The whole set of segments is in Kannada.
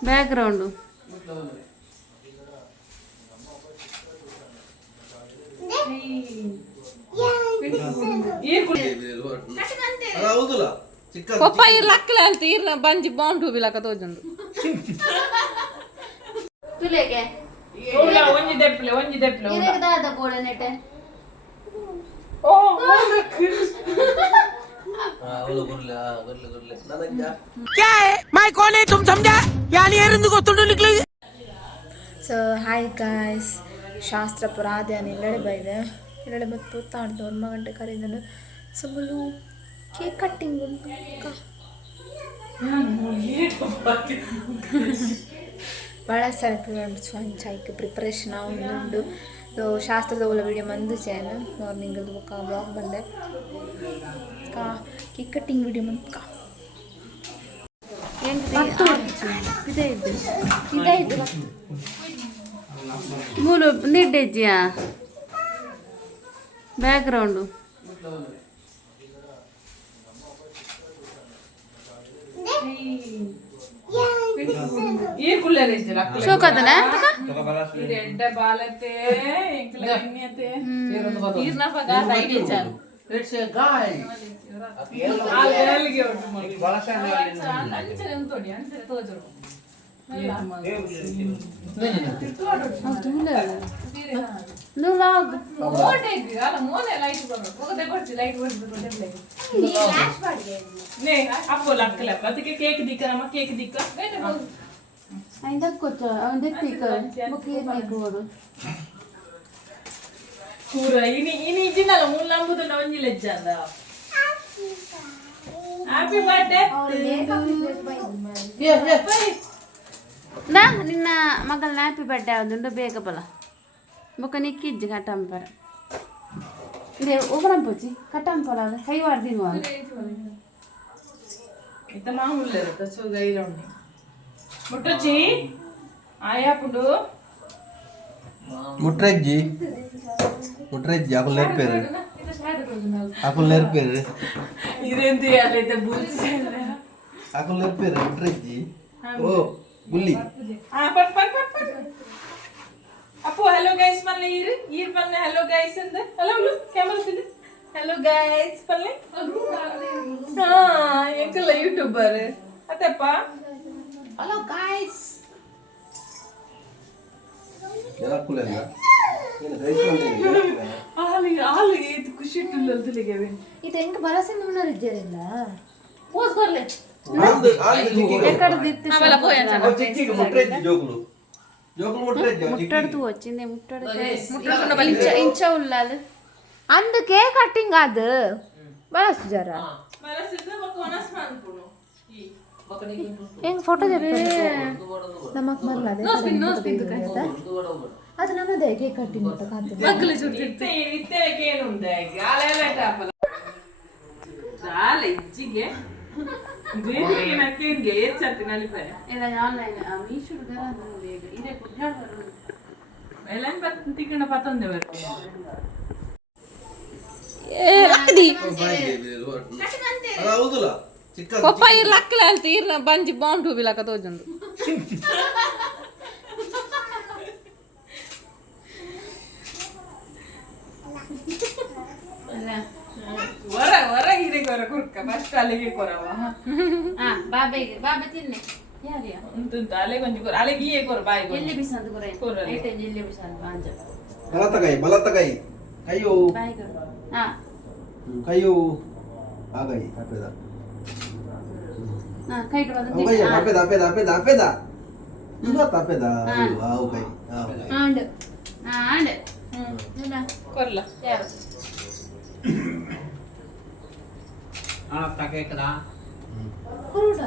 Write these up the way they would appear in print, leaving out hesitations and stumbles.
ಬ್ಯಾಕ್ಗ್ರೌಂಡು ಪಪ್ಪ ಇರ್ಲಕ್ಕಲ ಅಂತ ಇರ್ನ ಬಂಜಿ ಬಾಂಬ್ ಟೂಬಿಲಕ ತೋಜುಂಡು ತುಲೆಗೆ ಒಂಜಿ ದೆಪ್ಲೆ ಇರೆಗೆ ದಾದ ಕೋಡ ನೆಟೆ ಓ ಅವಳು ಗುರ್ಲೆ ನನಗೆ क्या है मैं कौन है तुम समझा यानी एरंदु गोतुंडु निकले ಸೊ ಹಾಯ್ ಗಾಯ್ಸ್ ಶಾಸ್ತ್ರ ಪುರಾದೆ ಇಲ್ಲಡೆ ಬೈದೆ ಇಲ್ಲಡೆ ಮತ್ತು ಪೂತಾಡ್ದು 1 ಗಂಟೆ ಕರೆದನು ಸುಮ್ಮಲು ಕೇಕ್ ಕಟ್ಟಿಂಗ್ ಉಂಟು ಭಾಳ ಸರಿ ಸ್ವಂಚಾಯ್ಕೆ ಪ್ರಿಪ್ರೇಷನ್ ಉಂಡು ಶಾಸ್ತ್ರದ ಒಳ ವಿಡಿಯೋ ಮಂದು ಚೇನು ಮಾರ್ನಿಂಗ್ ಬ್ಲಾಗ್ ಬಂದೆ ಕೇಕ್ ಕಟ್ಟಿಂಗ್ ವಿಡಿಯೋ ಮಂತ್ಕ ಮೂಲು ನಿಡ್ಡೆಜ್ಜಿಯಾ background ಶೋಕದನ It's a guy. Pura ini jinala mulam budu na onji lejjanda. Happy birthday. Yeah. Na ninna magal happy birthday adundo bega pala. Boka nikijji katampara. Ide obaram pochi katampara kai vardinu anu. Ita maamule irutta so gaironni. Muttochi aya pundu ಮುಟ್ರೆಜ್ಜಿ ಆಕಳು ನೇರ್ಪೇರು ಇದೇಂತಿ ಅಲ್ಲೈತೆ ಬೂಲ್ಸಿ ಆಕಳು ನೇರ್ಪೇರು ಮುಟ್ರೆಜ್ಜಿ ಓ ಗುಲ್ಲಿ ಪಟ್ ಅಪ್ಪು ಹಲೋ ಗೈಸ್ ಮಲ್ಲೆ ಈರ್ ಮಲ್ಲೆ ಹಲೋ ಗೈಸ್ ಅಂದ ಹಲೋ ಕ್ಯಾಮರಾ ತಿಂದೆ ಹಲೋ ಗೈಸ್ ಪಲ್ಲೆ ಹಾ ಎಂಕಲ್ಲ ಯೂಟ್ಯೂಬರ್ ಅತ್ತಪ್ಪ ಹಲೋ ಗೈಸ್ ಎಲ್ಲ ಕುಲಲ್ಲ ಆಲಿ ಇದು ಖುಷಿ ಇಟ್ಟಿಲ್ಲ ತಲೆಗೆ ಇದು ಹೆಂಗೆ ಬರಸೆ ಮುನ್ನರ್ ಇದ್ದೀರಲ್ಲ ಪೋಸ್ ಬರ್ಲೆ ముట్టడుతూ వచ్చింది ముట్టడు ఇంచ ఉల్లాలి అందు కేక్ కట్టింగ్ కాదు బస్ జరా ಹೆಂಗ್ ಫೋಟೋ ನಮಕ್ ಮರ್ಲ ಅದು ನಮ್ಮದೇ ಕೇಕ್ ಕಟ್ಟಿಂಗ್ ಊಟ ಪಪ್ಪ ಇರ್ಲಕ್ಕಲ ಅಂತ ಇರ್ನ ಬಂಜಿ ಬಾಂಬ್ ಟೂಬಿಲಕ ತೋಜುಂಡು ವರ ಹೀರೆ ಕೊರ ಕುರ್ಕ ಫಸ್ಟ್ ಅಲ್ಲಿಗೆ ಕೊರವ ಬಾಬೆ ತಿನ್ನೆ ಯಾರಿಯಾ ಉಂಟು ಅಲೆ ಕೊಂಚ ಕೊರ ಅಲೆಗೆ ಈ ಕೊರ ಬಾಯಿ ಎಲ್ಲಿ ಬಿಸಂದು ಕೊರ ಐತೆ ಎಲ್ಲಿ ಬಿಸಂದು ಬಾಂಜ ಬಲತಕೈ ಕೈಯೋ ಬಾಯಿ ಕೊರ ಹಾ ಕೈಯೋ ಆಗೈ ಹಾಪೆದ ಹಾ ಕೈ ಕೊರ ಹಾಪೆದ ಇವತ್ತು ಹಾಪೆದ ಆವು ಕೈ ಆಂಡ್ ಕೊರ್ಲ ಯಾರು ಕೇಕದಾ ಕುರುಡ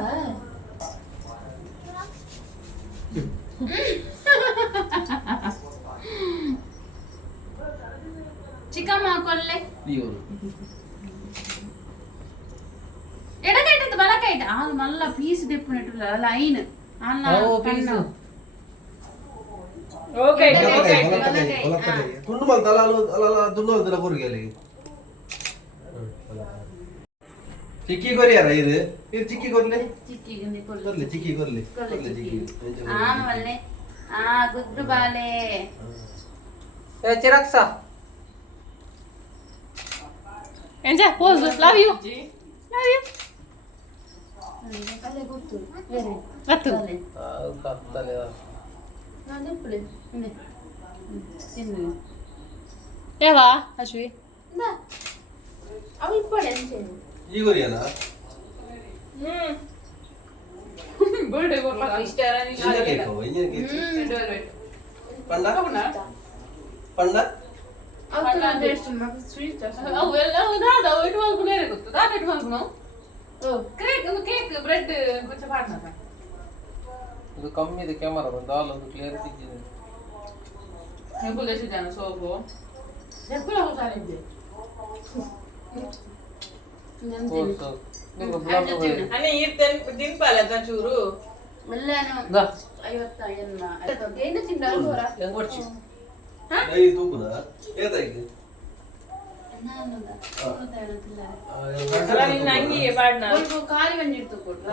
ಚಿಕ್ಕಮ್ಮ ಕೊಲ್ಲೆ ఎడగైతే బలకైతే ఆలు మళ్ళా పీస్ తెప్పునట్టు లైన్ అన్న పన్ను ఓకే ತುಂಡು ಮಲ್ ದಲಾಲು ಅಲ್ಲ ತುಂಡು ಅಂತರ ಕೂರ್ಗೆಲಿ ಚಿಕ್ಕಿ ಕೊರಿಯಾರ ಇದು ಚಿಕ್ಕಿ ಕೊರ್ಲೆ ಚಿಕ್ಕಿಗೆ ಕೊರ್ಲೆ ಚಿಕ್ಕಿ ಕೊರ್ಲೆ ಕೊರ್ಲೆ ಚಿಕ್ಕಿ ಆಮೇಲೆ ಗುದ್ದು ಬಾಲೆ ಚಿರಕ್ಸ ಎಂಜ ಪೋಸ್ ಲವ್ ಯು ಅಲ್ಲೇ ಗೊತ್ತು ಬೇರೆ ಅತ್ತು ಕತ್ತಲೆ ನಾನು ಎಪ್ಪಳೆ ತಿನ್ನು ಏವಾ ಅಶ್ವಿ ಅವಳು ಪಡೆ ಅಂತ ಈ ಕೊರಿಯಾನ ಬರ್ಡೇ ಬರ್ಲ ಇಷ್ಟ ಇಂಜ ಕೇಕ್ ಇಂಜ ಕೇಕ್ ಪಂಡ ಪಂಡ ಅವಳು ಅದೆಷ್ಟು ಮಗ ಸ್ವೀಟ್ ಅವೆಲ್ಲ ದಾದ ಇಟ್ಟು ಮಾಡ್ಕೊಂಡೇ ಗೊತ್ತು ದಾದ ಇಟ್ಟು ಮಾಡ್ಕೊಂಡು ಕೇಕ್ ಬ್ರೆಡ್ ಕೊಂಚ ಮಾಡ್ನ ಇದು ಕಮ್ಮಿ ಇದೆ ಕ್ಯಾಮರಾ ಬಂದು ಒಂದು ಕ್ಲಿಯರ್ ತೆಗೆದಿದೆ ಹೆಬ್ಬುಲ್ ಎಷ್ಟಿದ್ದಾನೆ ಸೋಪು ಹೆಬ್ಬುಲ್ ಹೋಗ್ತಾನಿದ್ದೆ ಅನೆ ದಿಂಪಲ್ಲ ಚೂರು ಮೆಲ್ಲನು 50 ಏನು ತಿಂದ ಎಂಗೊಡ್ಚಿ ಐ ತೂಕುದ ಏತಾಯ್ತು ನಿನ್ನ ಅಂಗಿಗೆ ಪಾಡ್ನ ಖಾಲಿ ಬಂದಿತ್ತು ಕೊಟ್ಟು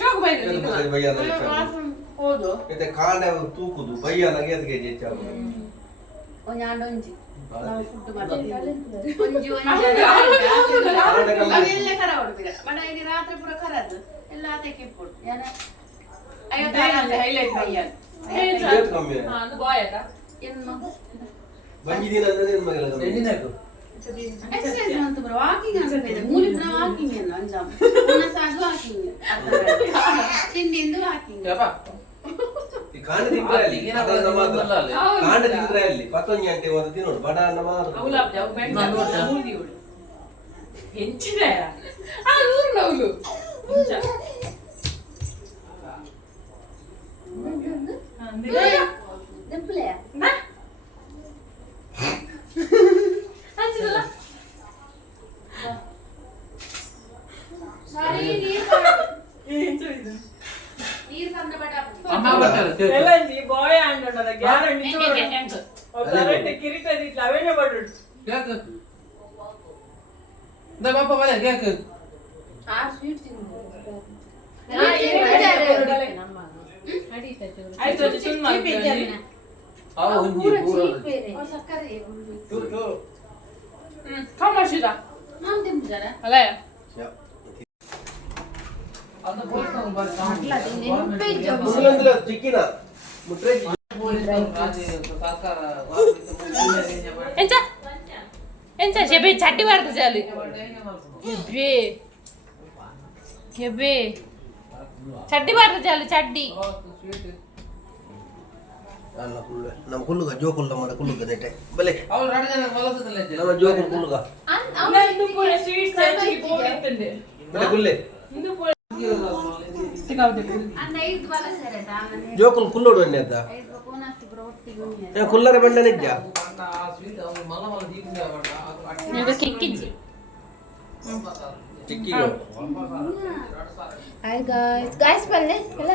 ಶೋಕ್ ಬೈದ ಹೌದು ಮತ್ತೆ ಕಾಂಡೆ ತೂಕುದು ಬಯ್ಯ ನಗೆ ಅದಕ್ಕೆ ಹೆಚ್ಚು ಒಂದು ಆಡೊಂಜಿ ನಾವು ಫುಡ್ ಮಾಡ್ತೀವಿ ಒಂಜಿ ಅವೆಲ್ಲ ಖರ ಹೊಡ್ತೀರ ಬಡ ಇದು ರಾತ್ರಿ ಪೂರ ಖರದ್ದು ಎಲ್ಲ ಅದಕ್ಕೆ ಇಟ್ಬಿಟ್ಟು ಏನ 50 ಹೈಲೈಟ್ ಬಯ್ಯ ರೇಟ್ ಕಮ್ಮಿ ಅದು ಬಾಯ್ ಆಯ್ತಾ ಏನು ಬಂಜಿ ದಿನ ಅಂದ್ರೆ ಏನು ಮಗಲ ಎಣ್ಣಿನಾಕು ಎಕ್ಸರ್ಸೈಸ್ ಅಂತ ಬ್ರೋ ವಾಕಿಂಗ್ ಅಂತ ಮೂಲಿ ಬ್ರೋ ವಾಕಿಂಗ್ ಏನು ಅಂಜಾಮ್ ನನ್ನ ಸಾಗು ವಾಕಿಂಗ್ ತಿಂಡಿಂದು ವಾಕಿಂಗ್ ಯಪ್ಪ ಈ ಕಾಂಡೆ ತಿಂದ್ರೆ ಅಲ್ಲಿ ಅದನ್ನ ಮಾತ್ರ ಕಾಂಡೆ ತಿಂದ್ರೆ ಅಲ್ಲಿ 11 ಗಂಟೆ ಒಂದು ತಿನ್ನೋಡು ಬಡ ಅನ್ನ ಮಾತ್ರ ಅವಲಾಪ್ ಜಾವ್ ಬೆಂಡ ಮೂಲಿ ಅವಳು ಹೆಂಚಿದೆ ಆ ಊರು ನವಲು ಹೆಂಚ ದಿಂಪ್ಲೆ ನಾ ಹಂಚಿದಲ್ಲ ಸಾರಿ ನೀರು ಹೆಂಚಿದೆ ನೀರು ಕಂಡ ಬಡ ಅಮ್ಮ ಬರ್ತಾರೆ ಎಲ್ಲ ಈ ಬಾಯ್ ಅಂಡೋಣ ಗ್ಯಾರಂಟಿ ಚೂರು ಅವರೇ ಕಿರಿಕದಿಲ್ಲ ಅವೇನೇ ಬಡ್ಡು ಕೇಕ್ ದ ಬಾಪ ಬಲೆ ಕೇಕ್ ಆ ಸ್ವೀಟ್ ತಿಂದು ಆಯ್ತು ಅದು ಚೂರು ಮಾಡ್ತೀನಿ ಅವ ಹುಂಜಿ ಪೂರ ಸಕ್ಕರೆ ಚೂರು ಚೂರು ಕಾಮಾಶಿದ ನಾನು ತಿಂದಿದ್ದಾರ ಅಲ್ಲ ಅದು ಬೋಲ್ಕೊಂಡು ಬರ್ತಾ ಮುಸ್ಲಿಂದ್ರ ಚಿಕ್ಕಿನ ಮುಟ್ರೆ ಸರ್ಕಾರ ಎಂಚ ಎಂಚ ಶೆಬೆ ಚಟ್ಟಿ ಮಾಡ್ತ ಚಾಲಿ ಬೇ ಕೆಬೆ ಚಡ್ಡಿ ಮಾಡ್ತ ಚಾಲಿ ಚಡ್ಡಿ ಅಲ್ಲ ಕುಳ್ಳು ನಮ್ಮ ಕುಳ್ಳುಗ ಜೋಕುಲ್ಲ ಮಾಡ ಕುಳ್ಳುಗ ನೆಟ್ಟೆ ಬಲೆ ಅವಳು 2 ಜನ ಮಲಸದಲ್ಲ ನಮ್ಮ ಜೋಕುಲ್ ಕುಳ್ಳುಗ ಇಂದು ಪೂರ ಸ್ವೀಟ್ಸ್ ಹಚ್ಚಿ ಹೋಗಿತ್ತಂದೆ ಬಲೆ ಕುಲ್ಲೆ ಇಂದು ಪೂರ ತಿಗಾವದೆ ಅನ್ನ 5 ಬಾಲ ಸೇರೈತ ಆಮೇಲೆ ಜೋಕುಲ್ ಕುಲ್ಲೋಡು ಎಣ್ಣೆ ಅಂತ 5 ಕೋನಷ್ಟು ಬ್ರೋಟಿ ಗುಣಿ ಕುಲ್ಲರ ಬೆಂಡ ನಿಜ ಆ ಸ್ವೀಟ್ ಅವನು ಮಲ್ಲ ದೀಪಿಂದ ಬಣ್ಣ ಅದು ಅಟ್ಟಿ ಈಗ ಕಿಕ್ಕಿಜ್ಜಿ ಚಿಕ್ಕಿಗೆ ಹಾಯ್ ಗಾಯ್ಸ್ ಪಲ್ಲೆ ಅಲ್ಲ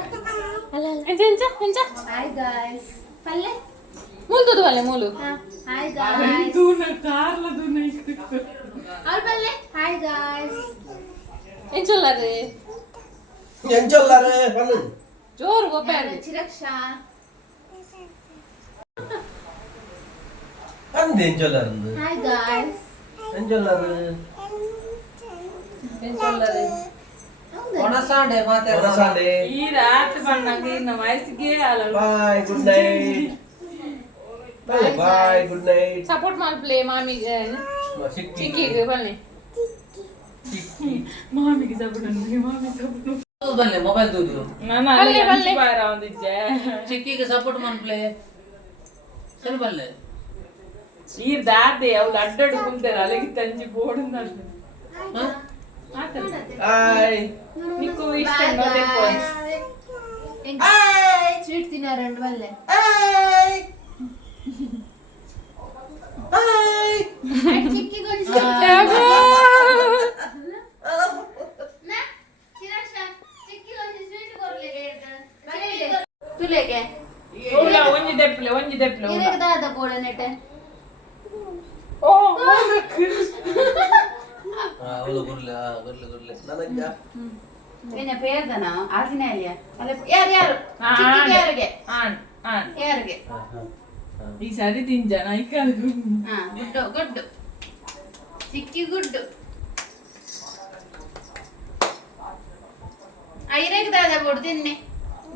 ಅಲ್ಲ ಎಂಚ ಎಂಚ ಎಂಚ ಹಾಯ್ ಗಾಯ್ಸ್ ಪಲ್ಲೆ ಮೂಲ್ತದು ಅಲ್ಲ ಮೂಲು ಹಾಯ್ ಗಾಯ್ಸ್ ದೂನ ಕಾರ್ಲ ದೂನ ಇಕ್ಕು ಅವ್ರ ಪಲ್ಲೆ ಹಾಯ್ ಗಾಯ್ಸ್ ಎಂಚೊಲ್ಲರೆ ಎಂಚಲ್ಲಾರೆ ಬನ್ನು ಜೋರು ಗೊಬ್ಬರ ಚಿರಕ್ಷಾ ಅಂದೆ ಎಂಚಲ್ಲಾರೆ ಹಾಯ್ ಗಾಯ್ಸ್ ಎಂಚಲ್ಲಾರೆ ಎಂಚೊಲ್ಲರೆ ಒಣಸಾಂಡೆ ಮಾತೆ ಹೊರಸಾಲೆ ಈ ರಾತ್ರಿ ಬಂದಂಗ ಇನ್ನ ವಯಸ್ಸಿಗೆ ಅಲ್ಲ bye good night bye good night support ಮಾಡ್ಪ್ಲೆ ಮಾಮಿಗೆ ಚಿಕ್ಕಿಗೆ ಬನ್ನಿ ಮಾಮಿಗೆ ಸಪೋರ್ಟ್ ಅಂದ್ರೆ ಮಾಮಿ ಸಪೋರ್ಟ್ ಬಲ್ಲೆ ಮೊಬೈಲ್ ದೂದು ನಾನು ಅಲ್ಲಿ ಬಲ್ಲೆ ಬಾರ ಒಂದಿಜ್ಜೆ ಚಿಕ್ಕಿಗೆ ಸಪೋರ್ಟ್ ಮಾಡ್ಪ್ಲೆ ಸರಿ ಬಲ್ಲೆ ಈರ್ ದಾದೆ ಅವ್ಳು ಅಡ್ಡಾಡು ಕುಂತಾರ ಅಲ್ಲಿಗೆ ತಂಜಿ ಬೋರ್ಡ್ ಹಾಯ್ ನಿಕ್ಕು ಇಷ್ಟ ನೋಡೆ ಪಾಯಿಂಟ್ಸ್ ಸ್ವೀಟ್ ತಿನ್ನೋ 2 ಪಲ್ಲೆ ಚಿಕ್ಕಿಗೊಂದು ತುಲೆಗೆ ಒಂಜಿ ದೆಪ್ಲೆ ದಾದ ಬೋಳ ನೆಟ್ಟೆ ಓ ಅವಳು ಗುರ್ಲೆ ಗುರ್ಲೆ ನನಗೆ പിന്നെ പേരുതാനോ അതിനല്ലേ അല്ല ಯಾರು ಚಿಕ್ಕಿಗೆ ಯಾರಿಗೆ ಆಣ್ ಆಣ್ ಯಾರಿಗೆ ಈ ಸಾರಿ ತಿಂಜಾನ ಐಕಾಲು ಹಾ ಗುಡ್ಡು ಚಿಕ್ಕಿ ಗುಡ್ಡು ಇರೇಗದಾದ ಬೋರ್ಡು ತಿನ್ನೆ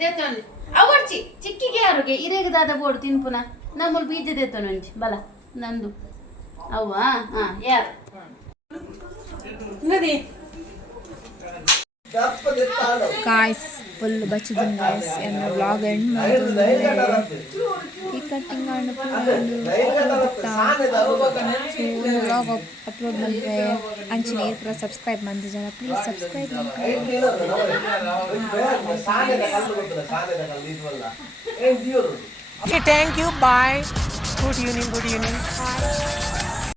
ದೇತೊಂದು ಅವಡ್ಚಿ ಚಿಕ್ಕಿಗೆ ಯಾರಿಗೆ ಇರೇಗದಾದ ಬೋರ್ಡು ತಿನ್ಪುನ ನಮ್ಮಲ್ಲಿ ಬೀಜ ದೇತೊಂದು ಒಂಜಿ ಬಲ ನಂದು ಅವ್ವ ಹಾ ಯಾರು ನದಿ ಗಾಯ್ಸ್ ಫುಲ್ ಬಚ್ಚಿದ್ದೀನಿ ಗಾಯ್ಸ್ ಎನ್ನ ವ್ಲಾಗ್ ಎಂಡ್ ಮಾಡ್ದು ಈ ಕಟ್ಟಿಂಗ್ ಆಂಡ್ ಒಂದು ವ್ಲಾಗ್ ಅಪ್ಲೋಡ್ ಮಾಡಿದ್ರೆ ಅಂಚಿನ ಏರ್ಪುರ ಸಬ್ಸ್ಕ್ರೈಬ್ ಮಾಡಿದ ಜನ please subscribe Okay, thank you. Bye. Good evening.